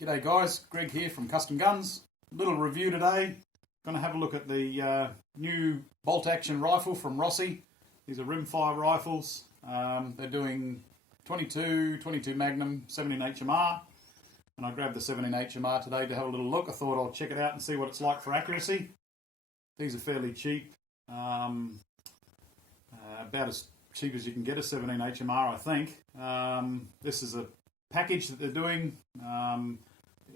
G'day guys, Greg here from Custom Guns. Little review today. Going to have a look at the new bolt action rifle from Rossi. These are rimfire rifles. They're doing 22 Magnum, 17 HMR. And I grabbed the 17 HMR today to have a little look. I thought I'll check it out and see what it's like for accuracy. These are fairly cheap. About as cheap as you can get a 17 HMR, I think. This is a package that they're doing.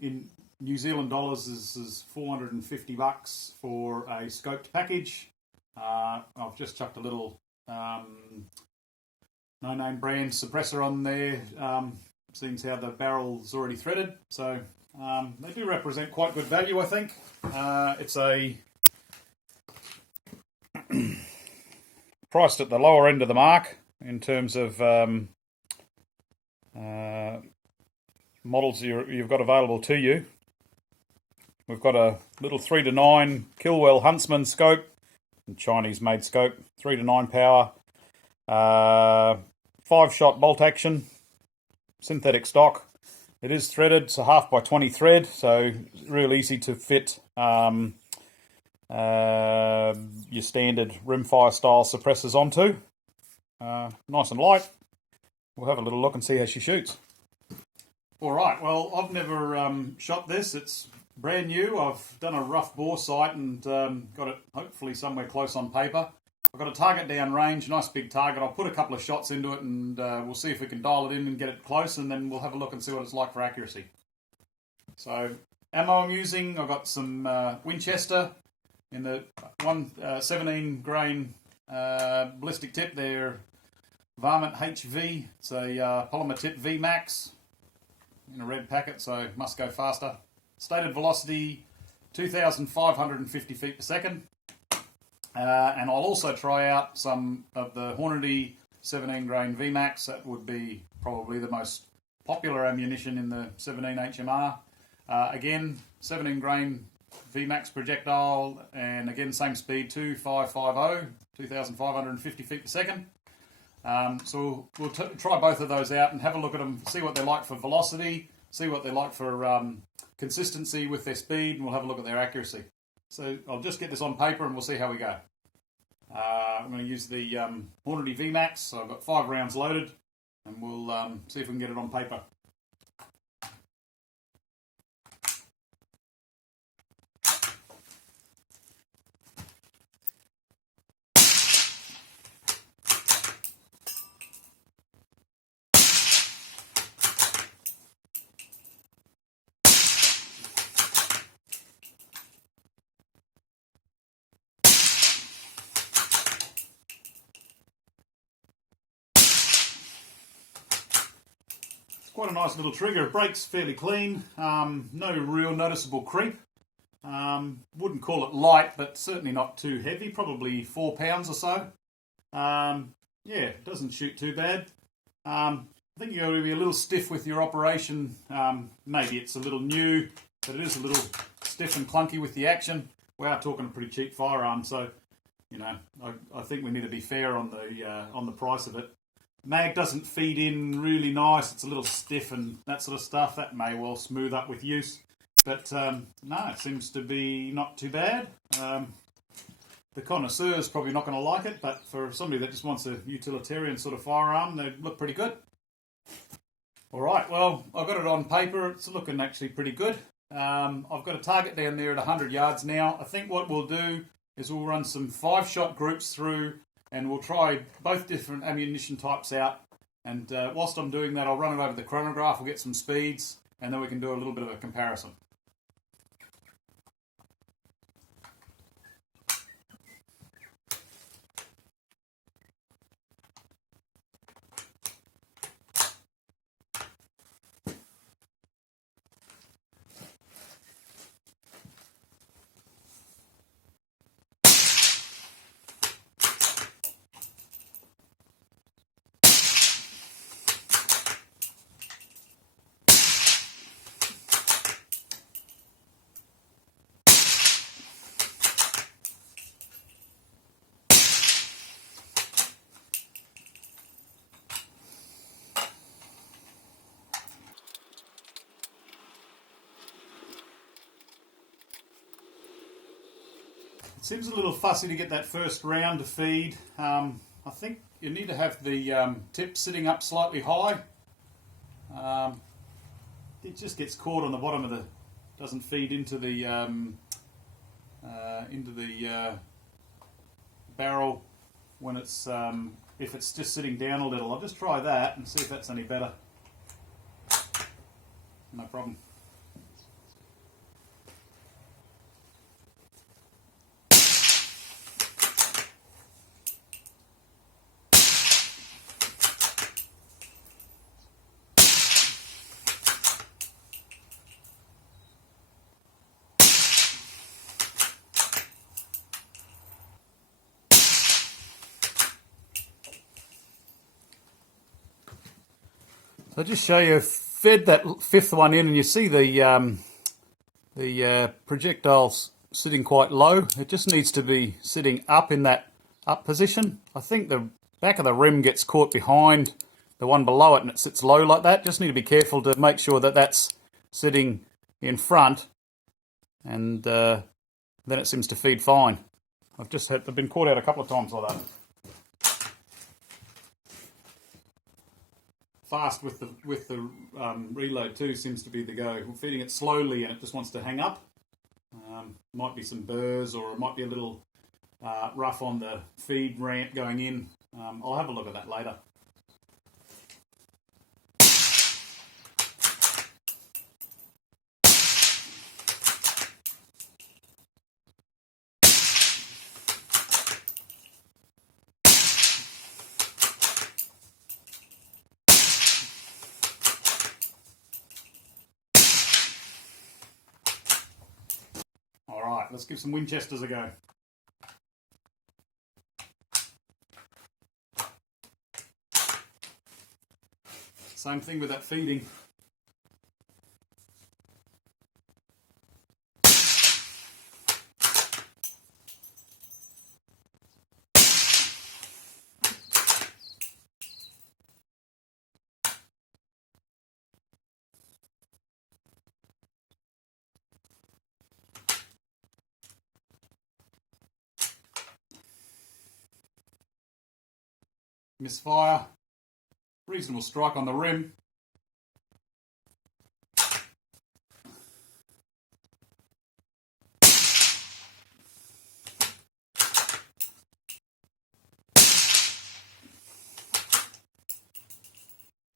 In New Zealand dollars, this is $450 for a scoped package. I've just chucked a little no-name brand suppressor on there, seeing how the barrel's already threaded. So they do represent quite good value, I think. It's a priced at the lower end of the mark in terms of models you've got available to you. We've got a little 3 to 9 Kilwell Huntsman scope, Chinese made scope, 3 to 9 power, 5-shot bolt action, synthetic stock. It is threaded, it's a 1/2 by 20 thread, so real easy to fit your standard rimfire style suppressors onto. Nice and light. We'll have a little look and see how she shoots. Alright, well, I've never shot this. It's brand new. I've done a rough bore sight and got it hopefully somewhere close on paper. I've got a target down range, nice big target. I'll put a couple of shots into it and we'll see if we can dial it in and get it close, and then we'll have a look and see what it's like for accuracy. So, ammo I'm using, I've got some Winchester in the 17 grain ballistic tip. They're Varmint HV. It's a polymer tip VMAX in a red packet, so must go faster. Stated velocity 2,550 feet per second. And I'll also try out some of the Hornady 17 grain VMAX. That would be probably the most popular ammunition in the 17 HMR. Again, 17 grain VMAX projectile, and again same speed, 2,550 feet per second. So we'll try both of those out and have a look at them, see what they're like for velocity, see what they're like for consistency with their speed, and we'll have a look at their accuracy. So I'll just get this on paper and we'll see how we go. I'm going to use the Hornady VMAX, so I've got 5 rounds loaded, and we'll see if we can get it on paper. Quite a nice little trigger. It breaks fairly clean. No real noticeable creep. Wouldn't call it light, but certainly not too heavy. Probably 4 pounds or so. Yeah, it doesn't shoot too bad. I think you've got to be a little stiff with your operation. Maybe it's a little new, but it is a little stiff and clunky with the action. We are talking a pretty cheap firearm, so you know, I think we need to be fair on the price of it. Mag doesn't feed in really nice. It's a little stiff and that sort of stuff. That may well smooth up with use. But no, it seems to be not too bad. The connoisseur is probably not going to like it, but for somebody that just wants a utilitarian sort of firearm, they look pretty good. Alright, well, I've got it on paper. It's looking actually pretty good. I've got a target down there at 100 yards now. I think what we'll do is we'll run some 5-shot groups through, and we'll try both different ammunition types out. And whilst I'm doing that, I'll run it over the chronograph, we'll get some speeds, and then we can do a little bit of a comparison. Seems a little fussy to get that first round to feed. I think you need to have the tip sitting up slightly high. It just gets caught on the bottom of the, doesn't feed into the barrel when it's if it's just sitting down a little. I'll just try that and see if that's any better. No problem. So I'll just show you, fed that fifth one in and you see the projectile's sitting quite low. It just needs to be sitting up in that up position. I think the back of the rim gets caught behind the one below it and it sits low like that. Just need to be careful to make sure that that's sitting in front, and then it seems to feed fine. I've been caught out a couple of times like that. Fast with the reload too seems to be the go. We're feeding it slowly and it just wants to hang up. Might be some burrs, or it might be a little rough on the feed ramp going in. I'll have a look at that later. Alright, let's give some Winchesters a go. Same thing with that feeding. Misfire. Reasonable strike on the rim.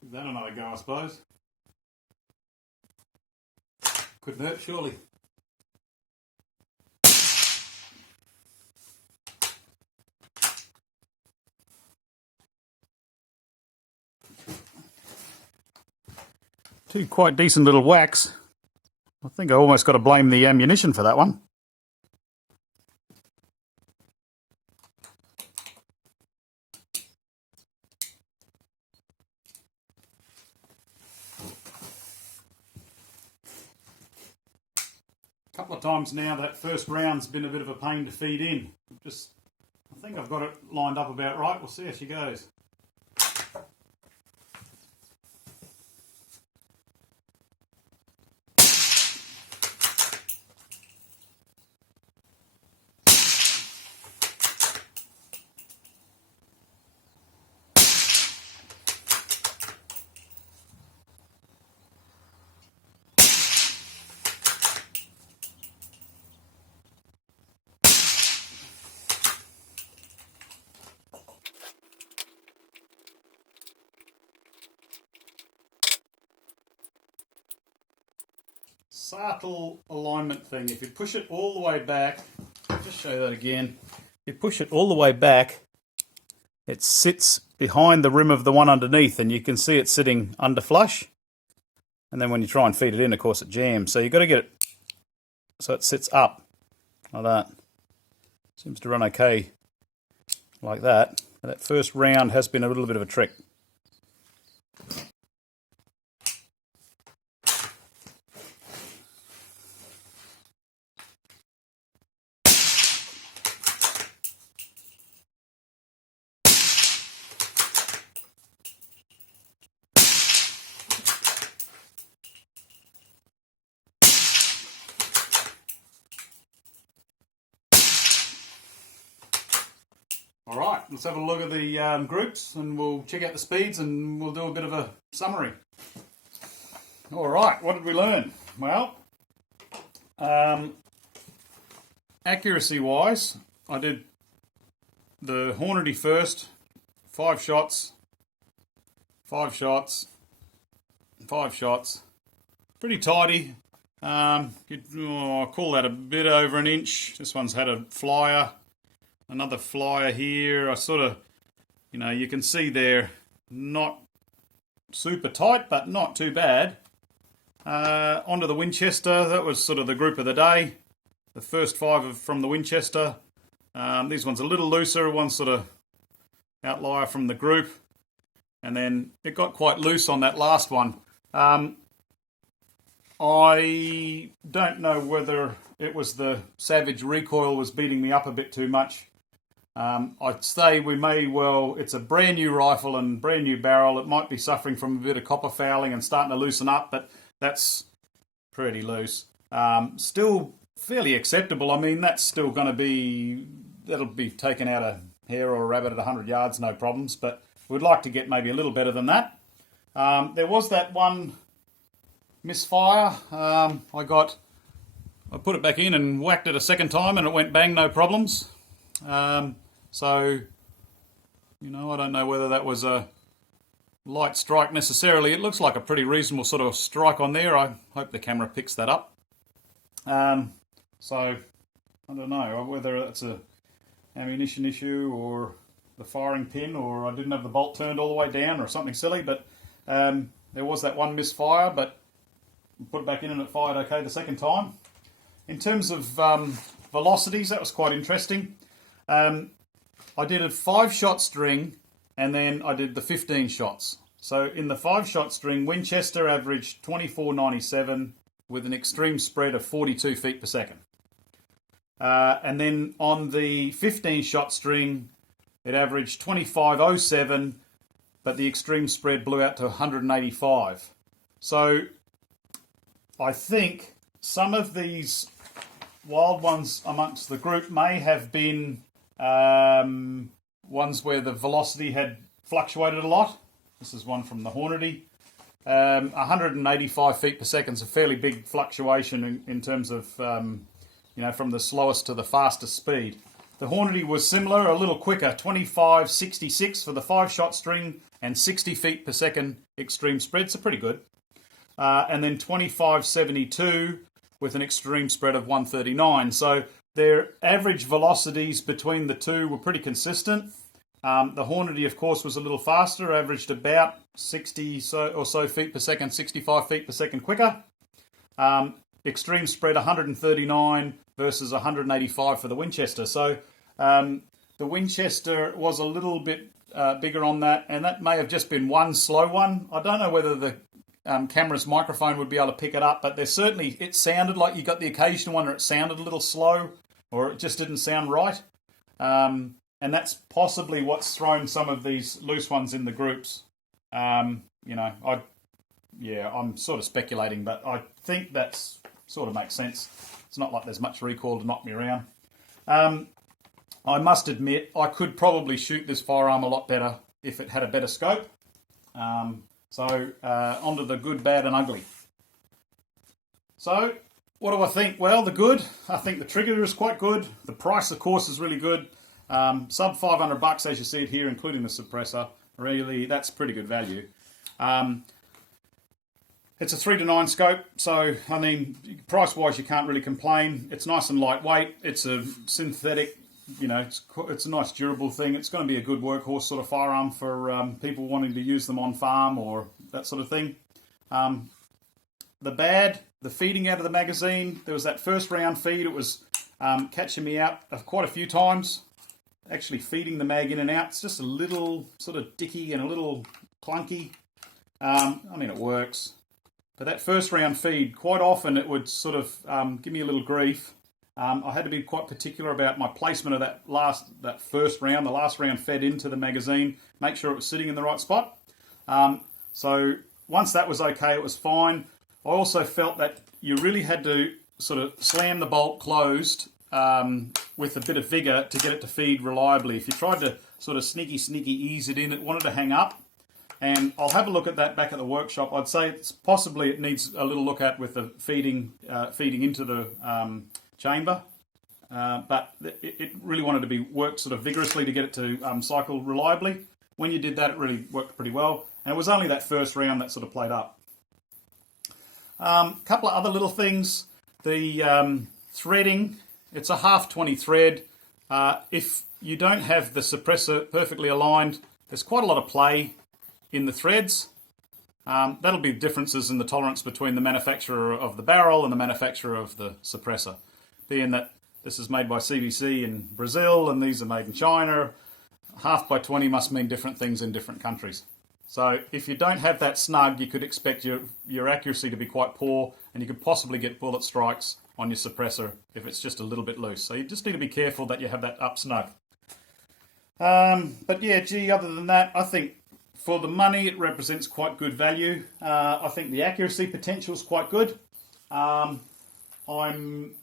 Give that another go, I suppose. Couldn't hurt, surely. Two quite decent little whacks. I think I almost got to blame the ammunition for that one. A couple of times now that first round's been a bit of a pain to feed in. I think I've got it lined up about right. We'll see how she goes. Subtle alignment thing. If you push it all the way back, I'll just show you that again. If you push it all the way back, it sits behind the rim of the one underneath, and you can see it sitting under flush. And then when you try and feed it in, of course, it jams. So you've got to get it so it sits up like that. Seems to run okay like that. And that first round has been a little bit of a trick. Alright, let's have a look at the groups and we'll check out the speeds and we'll do a bit of a summary. Alright, what did we learn? Well, accuracy wise, I did the Hornady first, 5 shots, 5 shots, 5 shots, pretty tidy. I'll call that a bit over an inch. This one's had a flyer, another flyer here. I sort of, you can see they're not super tight, but not too bad. Onto the Winchester, that was sort of the group of the day. The first 5 from the Winchester. These ones a little looser, one sort of outlier from the group. And then it got quite loose on that last one. I don't know whether it was the Savage recoil was beating me up a bit too much. I'd say it's a brand new rifle and brand new barrel. It might be suffering from a bit of copper fouling and starting to loosen up, but that's pretty loose. Still fairly acceptable. I mean, that's still going to be, that'll be taken out a hare or a rabbit at 100 yards, no problems, but we'd like to get maybe a little better than that. There was that one misfire. I put it back in and whacked it a second time and it went bang, no problems. So, I don't know whether that was a light strike necessarily. It looks like a pretty reasonable sort of strike on there. I hope the camera picks that up. So, I don't know whether it's a ammunition issue or the firing pin, or I didn't have the bolt turned all the way down or something silly, but there was that one misfire, but put it back in and it fired okay the second time. In terms of velocities, that was quite interesting. I did a 5-shot string and then I did the 15 shots. So in the 5-shot string, Winchester averaged 24.97 with an extreme spread of 42 feet per second. And then on the 15-shot string, it averaged 25.07, but the extreme spread blew out to 185. So I think some of these wild ones amongst the group may have been ones where the velocity had fluctuated a lot. This is one from the Hornady. 185 feet per second is a fairly big fluctuation in terms of, from the slowest to the fastest speed. The Hornady was similar, a little quicker, 25.66 for the 5-shot string and 60 feet per second extreme spread, so pretty good. And then 25.72 with an extreme spread of 139. So their average velocities between the two were pretty consistent. The Hornady, of course, was a little faster, averaged about 60 or so feet per second, 65 feet per second quicker. Extreme spread 139 versus 185 for the Winchester. So the Winchester was a little bit bigger on that, and that may have just been one slow one. I don't know whether the camera's microphone would be able to pick it up, but it sounded like you got the occasional one where it sounded a little slow, or it just didn't sound right. And that's possibly what's thrown some of these loose ones in the groups. I'm sort of speculating, but I think that's sort of makes sense. It's not like there's much recoil to knock me around. I must admit, I could probably shoot this firearm a lot better if it had a better scope. So onto the good, bad and ugly. So what do I think? Well, the good, I think the trigger is quite good. The price, of course, is really good. Sub $500 as you see it here, including the suppressor. Really, that's pretty good value. It's a 3-9 scope, so I mean, price-wise, you can't really complain. It's nice and lightweight. It's a synthetic, it's a nice durable thing. It's going to be a good workhorse sort of firearm for people wanting to use them on farm or that sort of thing. The bad, the feeding out of the magazine. There was that first round feed. It was catching me out quite a few times. Actually feeding the mag in and out. It's just a little sort of dicky and a little clunky. It works. But that first round feed, quite often it would sort of give me a little grief. I had to be quite particular about my placement of that first round. The last round fed into the magazine. Make sure it was sitting in the right spot. So once that was okay, it was fine. I also felt that you really had to sort of slam the bolt closed with a bit of vigour to get it to feed reliably. If you tried to sort of sneaky ease it in. It wanted to hang up. And I'll have a look at that back at the workshop. I'd say it's possibly it needs a little look at with the feeding into the chamber. But it really wanted to be worked sort of vigorously to get it to cycle reliably. When you did that, it really worked pretty well. And it was only that first round that sort of played up. Couple of other little things. The threading, it's a half 20 thread. If you don't have the suppressor perfectly aligned, there's quite a lot of play in the threads. That'll be differences in the tolerance between the manufacturer of the barrel and the manufacturer of the suppressor. Being that this is made by CVC in Brazil and these are made in China, half by 20 must mean different things in different countries. So if you don't have that snug, you could expect your accuracy to be quite poor, and you could possibly get bullet strikes on your suppressor if it's just a little bit loose. So you just need to be careful that you have that up snug. But yeah, gee, other than that, I think for the money it represents quite good value. I think the accuracy potential is quite good. I'm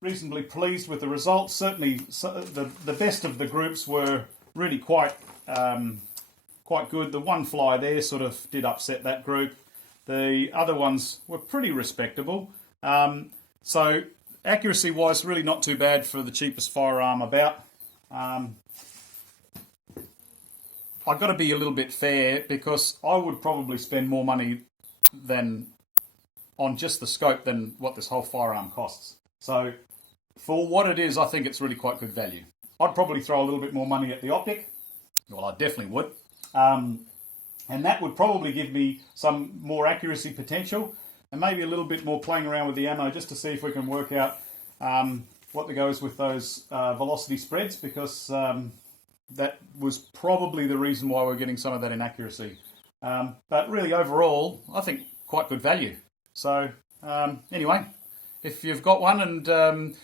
reasonably pleased with the results. Certainly the best of the groups were really quite good. The one fly there sort of did upset that group. The other ones were pretty respectable. So accuracy wise, really not too bad for the cheapest firearm about. I've got to be a little bit fair because I would probably spend more money than on just the scope than what this whole firearm costs. So for what it is, I think it's really quite good value. I'd probably throw a little bit more money at the optic. Well, I definitely would. And that would probably give me some more accuracy potential and maybe a little bit more playing around with the ammo just to see if we can work out what goes with those velocity spreads, because that was probably the reason why we're getting some of that inaccuracy. But really overall, I think quite good value. So anyway, if you've got one and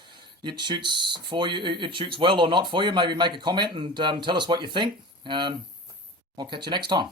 it shoots for you, it shoots well or not for you, maybe make a comment and tell us what you think. I'll catch you next time.